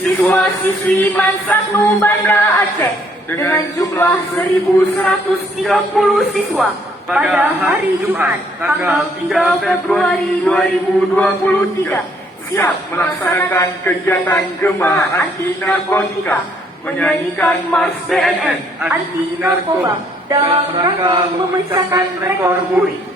Siswa-siswi Mansaknu Banda Aceh dengan jumlah 1.130 siswa pada hari Jumat tanggal 3 Februari 2023 siap melaksanakan kegiatan Gema Anti Narkotika menyanyikan Mars BNN Anti Narkoba dalam rangka memecahkan rekor muri.